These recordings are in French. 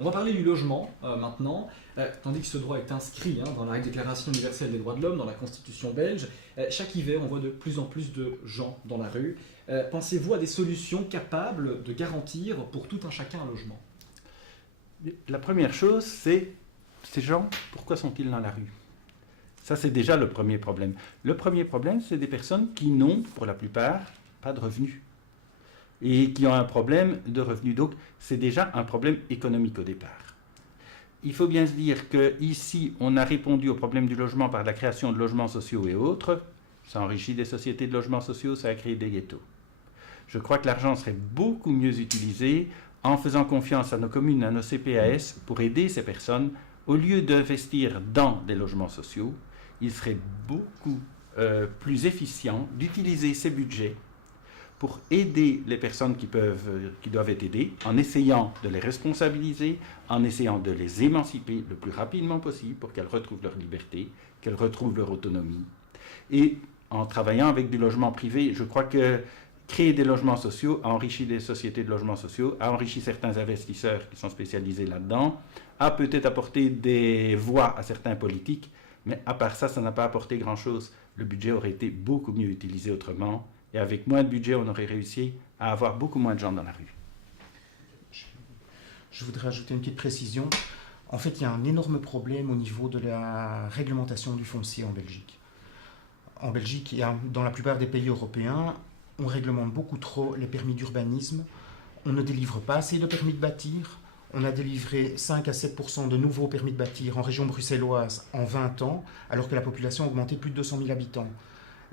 On va parler du logement maintenant, tandis que ce droit est inscrit dans la Déclaration universelle des droits de l'homme, dans la Constitution belge. Chaque hiver, on voit de plus en plus de gens dans la rue. Pensez-vous à des solutions capables de garantir pour tout un chacun un logement? La première chose, c'est ces gens, pourquoi sont-ils dans la rue? Ça, c'est déjà le premier problème. Le premier problème, c'est des personnes qui n'ont, pour la plupart, pas de revenus et qui ont un problème de revenus. Donc, c'est déjà un problème économique au départ. Il faut bien se dire qu'ici, on a répondu au problème du logement par la création de logements sociaux et autres. Ça enrichit des sociétés de logements sociaux, ça a créé des ghettos. Je crois que l'argent serait beaucoup mieux utilisé en faisant confiance à nos communes, à nos CPAS, pour aider ces personnes. Au lieu d'investir dans des logements sociaux, il serait beaucoup plus efficient d'utiliser ces budgets pour aider les personnes qui doivent être aidées, en essayant de les responsabiliser, en essayant de les émanciper le plus rapidement possible pour qu'elles retrouvent leur liberté, qu'elles retrouvent leur autonomie. Et en travaillant avec du logement privé, je crois que créer des logements sociaux a enrichi des sociétés de logements sociaux, a enrichi certains investisseurs qui sont spécialisés là-dedans, a peut-être apporté des voix à certains politiques, mais à part ça, ça n'a pas apporté grand-chose. Le budget aurait été beaucoup mieux utilisé autrement. Et avec moins de budget, on aurait réussi à avoir beaucoup moins de gens dans la rue. Je voudrais ajouter une petite précision. En fait, il y a un énorme problème au niveau de la réglementation du foncier en Belgique. En Belgique, et dans la plupart des pays européens, on réglemente beaucoup trop les permis d'urbanisme. On ne délivre pas assez de permis de bâtir. On a délivré 5 à 7% de nouveaux permis de bâtir en région bruxelloise en 20 ans, alors que la population a augmenté de plus de 200 000 habitants.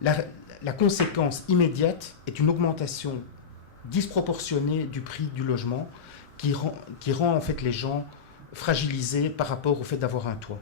La conséquence immédiate est une augmentation disproportionnée du prix du logement qui rend en fait les gens fragilisés par rapport au fait d'avoir un toit.